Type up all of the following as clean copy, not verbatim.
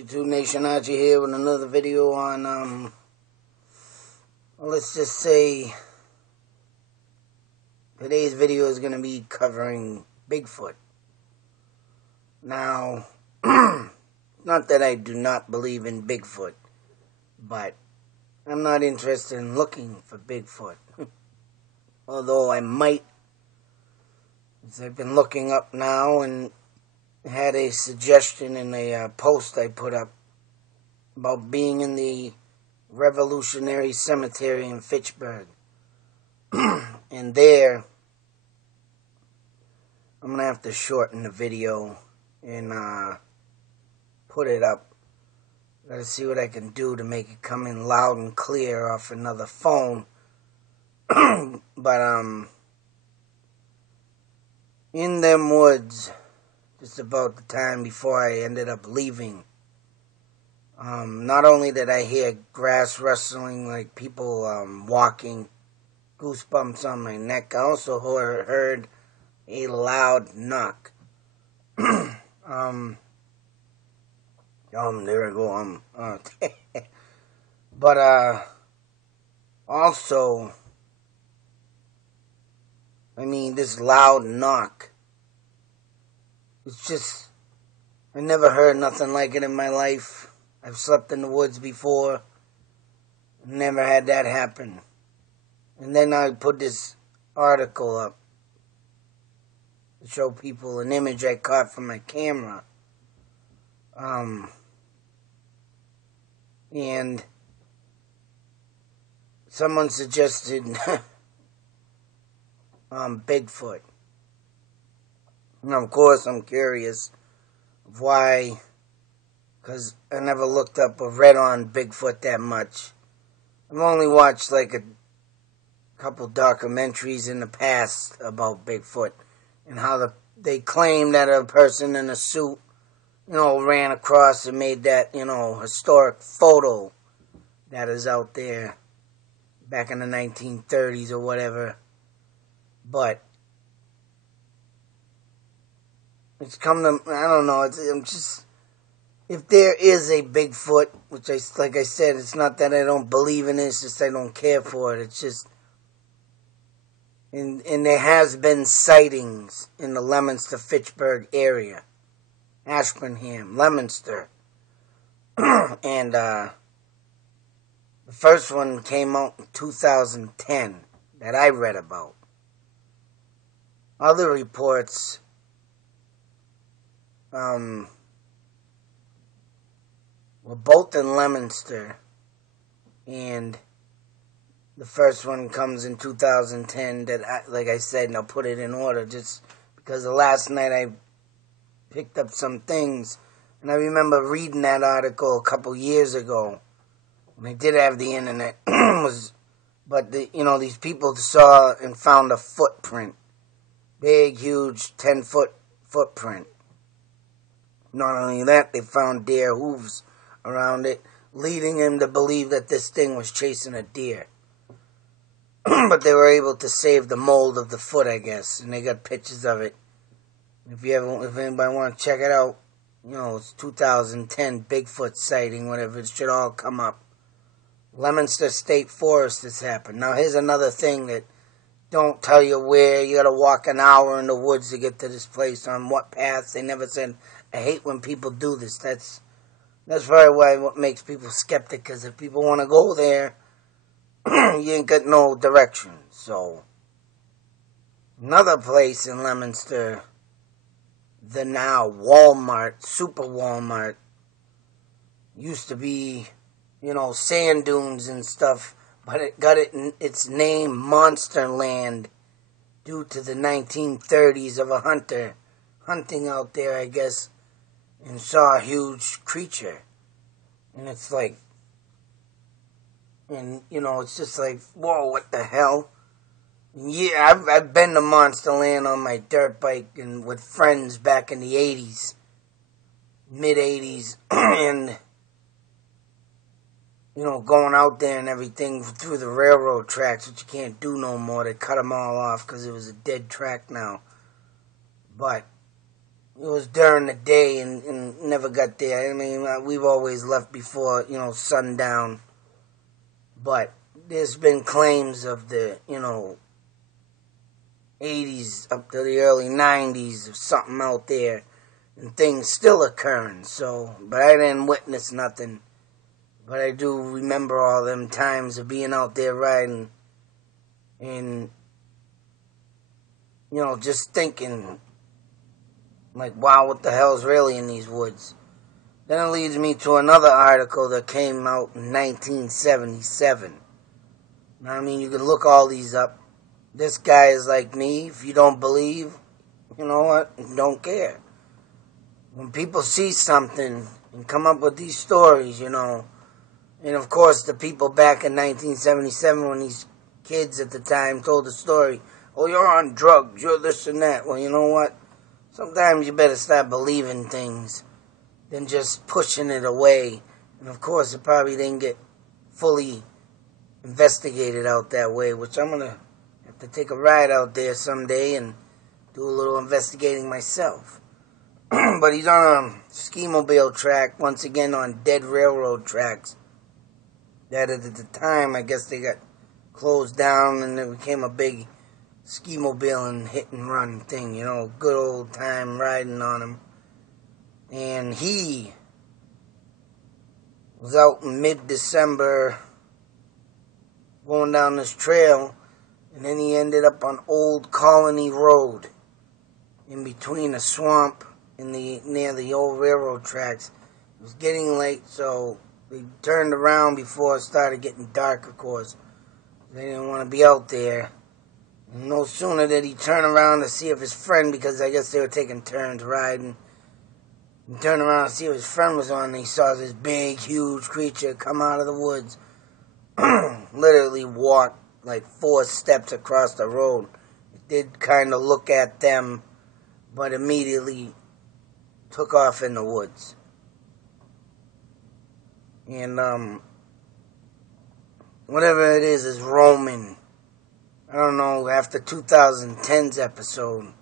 YouTube Nation, Archie here with another video on, well, let's just say today's video is going to be covering Bigfoot. Now, not that I do not believe in Bigfoot, but I'm not interested in looking for Bigfoot. Although I might, as I've been looking up now and had a suggestion in a post I put up about being in the Revolutionary Cemetery in Fitchburg. And there, I'm going to have to shorten the video and put it up. Gotta see what I can do to make it come in loud and clear off another phone. But, in them woods, just about the time before I ended up leaving, not only did I hear grass rustling, like people walking, goosebumps on my neck, I also heard a loud knock. There I go, but, also, I mean, this loud knock, it's just, I never heard nothing like it in my life. I've slept in the woods before, never had that happen. And then I put this article up to show people an image I caught from my camera. And someone suggested Bigfoot. And of course I'm curious of why, because I never looked up or read on Bigfoot that much. I've only watched like a couple documentaries in the past about Bigfoot and how they claim that a person in a suit, ran across and made that, historic photo that is out there back in the 1930s or whatever. But it's come to, I don't know, I'm just, if there is a Bigfoot, which like I said, it's not that I don't believe in it, it's just I don't care for it. It's just, and there has been sightings in the Leominster-Fitchburg area. Ashburnham, Leominster. And, the first one came out in 2010 that I read about. Other reports, were both in Leominster, and the first one comes in 2010 that, like I said, and I'll put it in order just because the last night I picked up some things, and I remember reading that article a couple years ago when I did have the internet. But these people saw and found a footprint, big, huge, 10-foot footprint. Not only that, they found deer hooves around it, leading them to believe that this thing was chasing a deer. But they were able to save the mold of the foot, I guess, and they got pictures of it. If anybody want to check it out, it's 2010 Bigfoot sighting, whatever, it should all come up. Leominster State Forest has happened. Now, here's another thing that don't tell you where. You got to walk an hour in the woods to get to this place, on what paths. They never said. I hate when people do this. That's probably what makes people skeptic, because if people want to go there, you ain't got no direction. So, another place in Leominster, the now Walmart, Super Walmart, used to be, sand dunes and stuff, but it got its name Monsterland due to the 1930s of a hunter hunting out there, I guess, and saw a huge creature. And it's like, and, it's just like, whoa, what the hell? And yeah, I've been to Monsterland on my dirt bike and with friends back in the 80s, mid-80s, and, going out there and everything through the railroad tracks, which you can't do no more. They cut them all off because it was a dead track now. But, it was during the day and never got there. I mean, we've always left before, sundown. But there's been claims of the, 80s up to the early 90s of something out there. And things still occurring. So, but I didn't witness nothing. But I do remember all them times of being out there riding. And, just thinking, like, wow, what the hell's really in these woods? Then it leads me to another article that came out in 1977. I mean, you can look all these up. This guy is like me. If you don't believe, you know what? Don't care. When people see something and come up with these stories, and of course the people back in 1977 when these kids at the time told the story, oh, you're on drugs, you're this and that. Well, you know what? Sometimes you better start believing things than just pushing it away. And of course it probably didn't get fully investigated out that way, which I'm going to have to take a ride out there someday and do a little investigating myself. But he's on a ski-mobile track, once again on dead railroad tracks, that at the time, I guess they got closed down and it became a big ski-mobile and hit-and-run thing, good old time riding on them. And he was out in mid-December going down this trail, and then he ended up on Old Colony Road in between a swamp near the old railroad tracks. It was getting late, so they turned around before it started getting dark, of course. They didn't want to be out there. And no sooner did he turn around to see if his friend, because I guess they were taking turns riding, and turned around to see if his friend was on, and he saw this big, huge creature come out of the woods. Literally walk like 4 steps across the road. It did kind of look at them, but immediately took off in the woods. And whatever it is roaming. I don't know, after 2010's episode.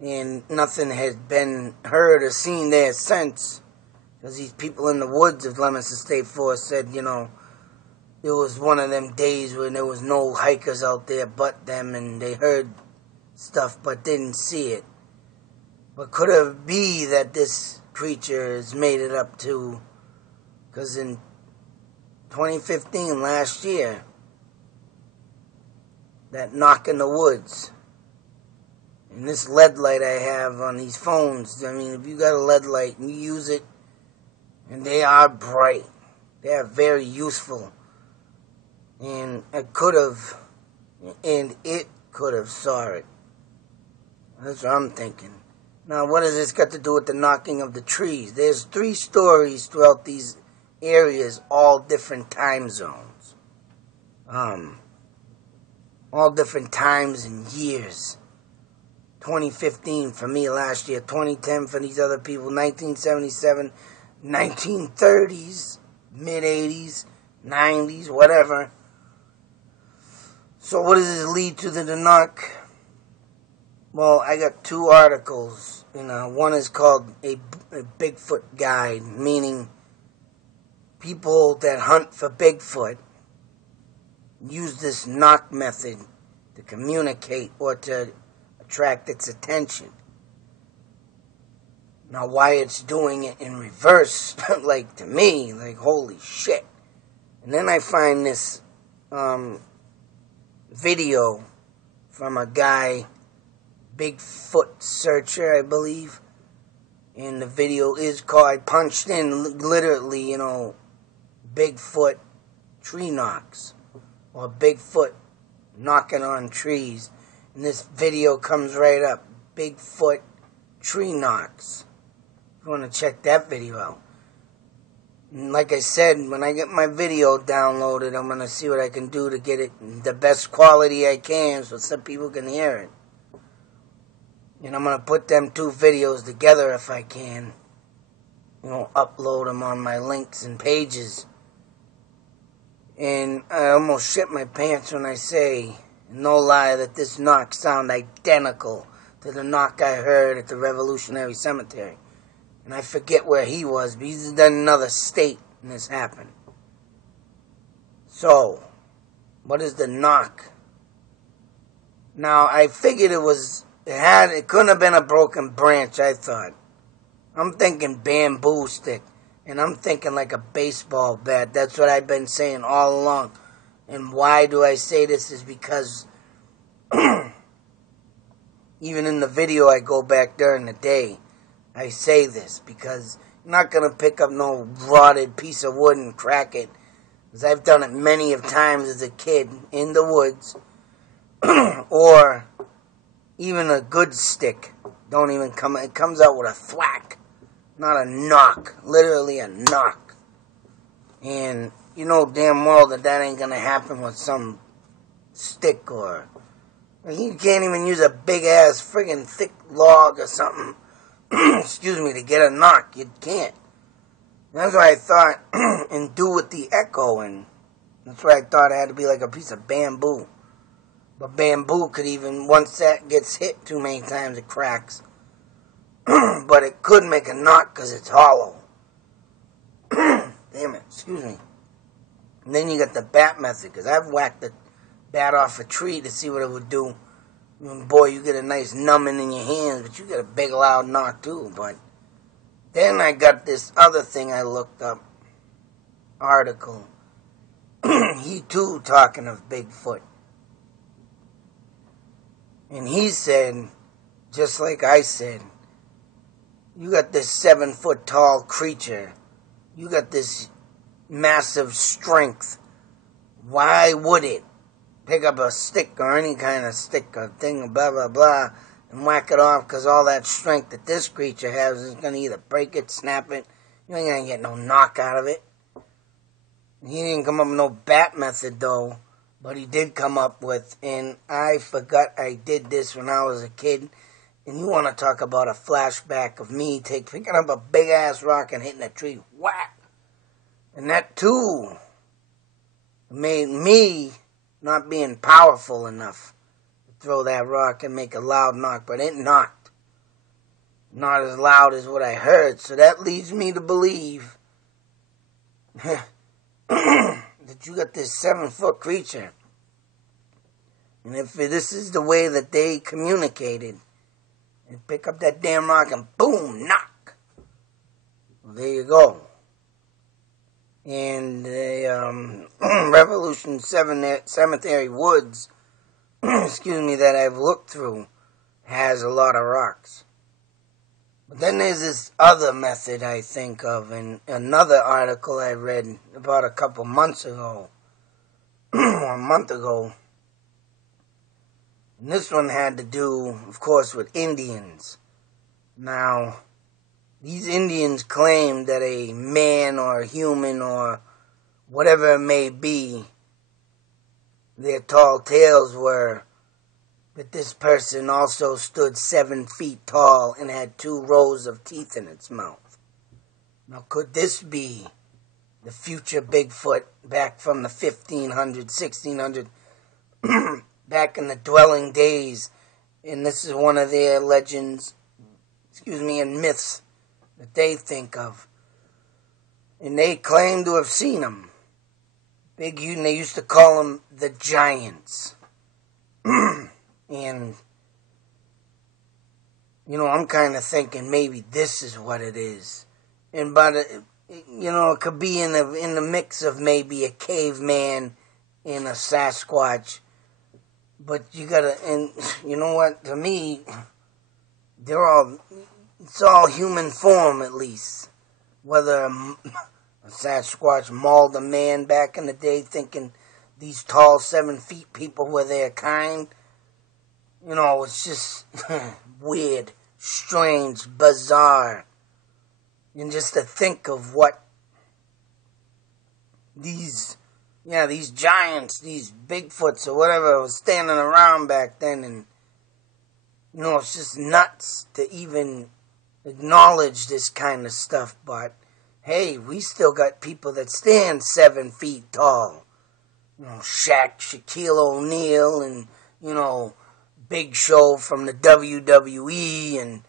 And nothing has been heard or seen there since. Because these people in the woods of Leominster State Forest said, it was one of them days when there was no hikers out there but them, and they heard stuff but didn't see it. But could it be that this creature has made it up to, because in 2015, last year, that knock in the woods, and this LED light I have on these phones, I mean, if you got a LED light and you use it, and they are bright, they are very useful, and it could have saw it. That's what I'm thinking. Now, what has this got to do with the knocking of the trees? There's 3 stories throughout these areas, all different time zones. All different times and years. 2015 for me last year, 2010 for these other people, 1977, 1930s, mid-80s, 90s, whatever. So what does this lead to the knock? Well, I got 2 articles. One is called a Bigfoot Guide, meaning people that hunt for Bigfoot use this knock method to communicate or to attract its attention. Now, why it's doing it in reverse, like to me, like holy shit. And then I find this video from a guy, Bigfoot searcher, I believe. And the video is called, I punched in literally, Bigfoot tree knocks. Or Bigfoot knocking on trees. And this video comes right up. Bigfoot tree knocks. If you want to check that video out. And like I said, when I get my video downloaded, I'm going to see what I can do to get it the best quality I can so some people can hear it. And I'm going to put them 2 videos together if I can. Upload them on my links and pages. And I almost shit my pants when I say No lie that this knock sounded identical to the knock I heard at the Revolutionary Cemetery. And I forget where he was, but he's in another state and this happened. So, what is the knock? Now, I figured it couldn't have been a broken branch, I thought. I'm thinking bamboo stick. And I'm thinking like a baseball bat. That's what I've been saying all along. And why do I say this is because even in the video I go back during the day, I say this because you're not going to pick up no rotted piece of wood and crack it. Because I've done it many of times as a kid in the woods. Or even a good stick. It comes out with a thwack. Not a knock. Literally a knock. And you know damn well that ain't gonna happen with some stick or... You can't even use a big-ass friggin' thick log or something, excuse me, to get a knock. You can't. That's what I thought, and do with the echo, and that's what I thought it had to be like a piece of bamboo. But bamboo could even, once that gets hit too many times, it cracks. But it could make a knock because it's hollow. Damn it, excuse me. And then you got the bat method, because I've whacked the bat off a tree to see what it would do. And boy, you get a nice numbing in your hands, but you get a big loud knock too. But then I got this other thing I looked up. Article. He too talking of Bigfoot. And he said, just like I said, you got this 7-foot tall creature. You got this massive strength. Why would it pick up a stick or any kind of stick or thing, blah, blah, blah, and whack it off? Because all that strength that this creature has is going to either break it, snap it. You ain't going to get no knock out of it. He didn't come up with no bat method, though. But he did come up with, and I forgot I did this when I was a kid. And you want to talk about a flashback of me picking up a big-ass rock and hitting a tree. Whack! And that, too, made me not being powerful enough to throw that rock and make a loud knock. But it knocked. Not as loud as what I heard. So that leads me to believe that you got this 7-foot creature. And if this is the way that they communicated, and pick up that damn rock and boom, knock. Well, there you go. And the Revolution Cemetery Woods, excuse me, that I've looked through, has a lot of rocks. But then there's this other method I think of in another article I read about a couple months ago, or a month ago. And this one had to do, of course, with Indians. Now, these Indians claim that a man or a human or whatever it may be, their tall tales were that this person also stood 7 feet tall and had 2 rows of teeth in its mouth. Now, could this be the future Bigfoot back from the 1500s, 1600s, back in the dwelling days? And this is one of their legends, and myths that they think of. And they claim to have seen him. And they used to call them the giants. And, I'm kind of thinking maybe this is what it is. And it could be in the mix of maybe a caveman and a Sasquatch. But you gotta, and you know what, to me, it's all human form at least. Whether a Sasquatch mauled a man back in the day thinking these tall 7 feet people were their kind. It's just weird, strange, bizarre. And just to think of what these giants, these Bigfoots or whatever was standing around back then. And, it's just nuts to even acknowledge this kind of stuff. But, hey, we still got people that stand 7 feet tall. Shaquille O'Neal and Big Show from the WWE and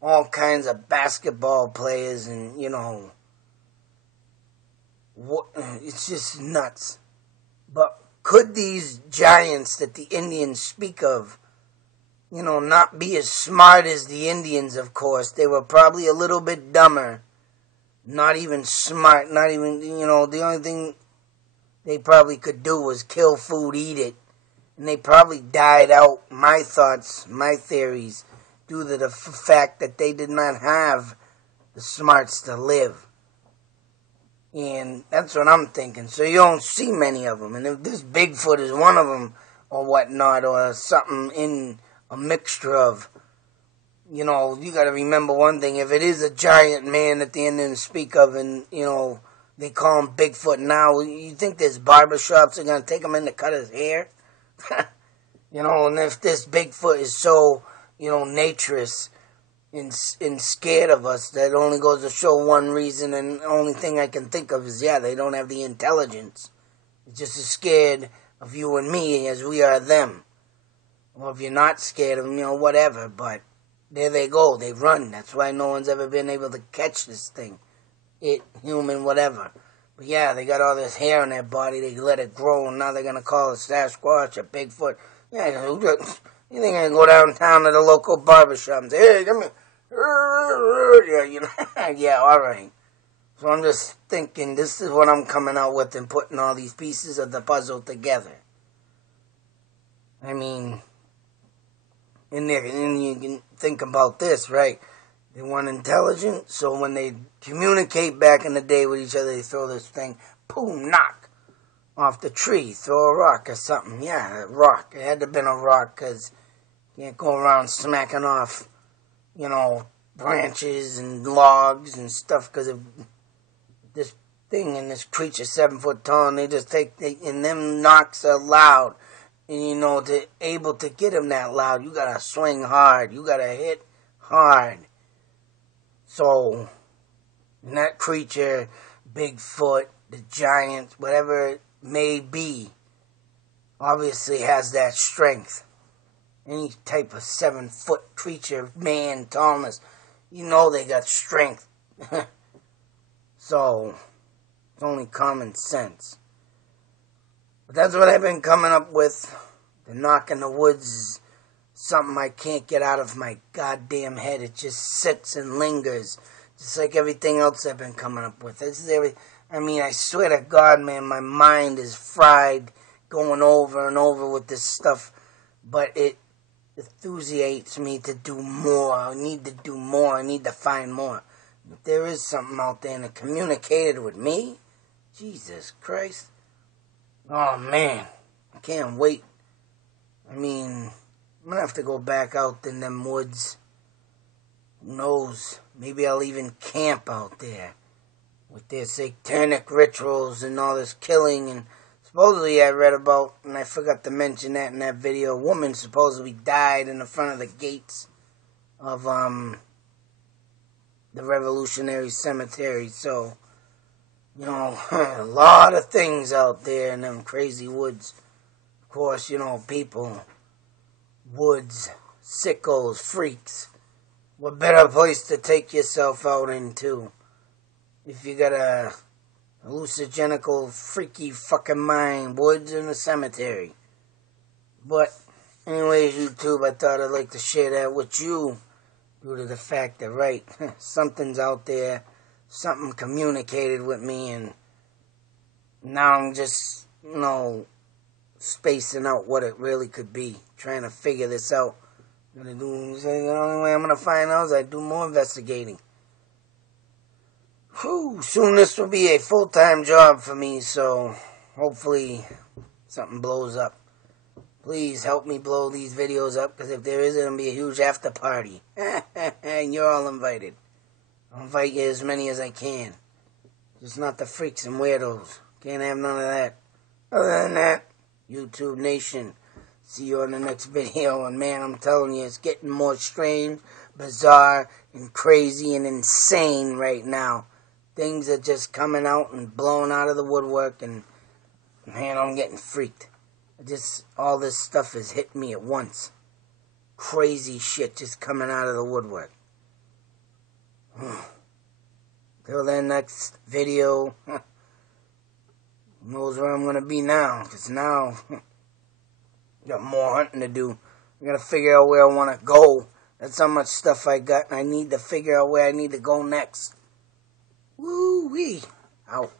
all kinds of basketball players and, it's just nuts. But could these giants that the Indians speak of, not be as smart as the Indians, of course? They were probably a little bit dumber. Not even smart, not even, the only thing they probably could do was kill food, eat it. And they probably died out, my thoughts, my theories, due to the fact that they did not have the smarts to live. And that's what I'm thinking. So you don't see many of them. And if this Bigfoot is one of them or whatnot, or something in a mixture of, you got to remember one thing. If it is a giant man that the Indians speak of and, they call him Bigfoot now, you think there's barbershops that are going to take him in to cut his hair? And if this Bigfoot is so, naturist and scared of us, that only goes to show one reason, and the only thing I can think of is, they don't have the intelligence. They're just as scared of you and me as we are them. Well, if you're not scared of them, whatever, but there they go, they run. That's why no one's ever been able to catch this thing. Human, whatever. But they got all this hair on their body, they let it grow, and now they're going to call it Sasquatch or Bigfoot. You think I can go downtown to the local barbershop and say, hey, come here. All right. So I'm just thinking, this is what I'm coming out with and putting all these pieces of the puzzle together. I mean, and you can think about this, right? They weren't intelligent, so when they communicate back in the day with each other, they throw this thing, boom, knock, off the tree, throw a rock or something. Yeah, a rock. It had to have been a rock, because you can't go around smacking off, branches and logs and stuff, because of this thing and this creature 7 foot tall, and they just and them knocks are loud. And, to able to get them that loud, you gotta swing hard. You gotta hit hard. So, and that creature, Bigfoot, the giant, whatever it may be, obviously has that strength. Any type of 7 foot creature, man, tallness, they got strength. So, it's only common sense. But that's what I've been coming up with. The knock in the woods is something I can't get out of my goddamn head. It just sits and lingers. Just like everything else I've been coming up with. I swear to God, man, my mind is fried going over and over with this stuff. But it enthusiastes me to do more. I need to do more. I need to find more. If there is something out there that communicated with me, Jesus Christ. Oh, man. I can't wait. I'm going to have to go back out in them woods. Who knows? Maybe I'll even camp out there with their satanic rituals and all this killing. And supposedly I read about, and I forgot to mention that in that video, a woman supposedly died in the front of the gates of the Revolutionary Cemetery. So, a lot of things out there in them crazy woods. Of course, people, woods, sickos, freaks. What better place to take yourself out into if you got a hallucinogenical, freaky fucking mind? Woods in a cemetery. But, anyways, YouTube, I thought I'd like to share that with you due to the fact that, right, something's out there, something communicated with me, and now I'm just, spacing out what it really could be, trying to figure this out. The only way I'm going to find out is I do more investigating. Soon this will be a full-time job for me, so hopefully something blows up. Please help me blow these videos up, because if there is, it'll be a huge after party. And you're all invited. I'll invite you as many as I can. Just not the freaks and weirdos. Can't have none of that. Other than that, YouTube Nation, see you on the next video. And man, I'm telling you, it's getting more strange, bizarre, and crazy and insane right now. Things are just coming out and blowing out of the woodwork, and man, I'm getting freaked. All this stuff has hit me at once. Crazy shit just coming out of the woodwork. Till then, next video, who knows where I'm going to be now, because now, got more hunting to do. I got to figure out where I want to go. That's how much stuff I got, and I need to figure out where I need to go next. Woo-wee. Out.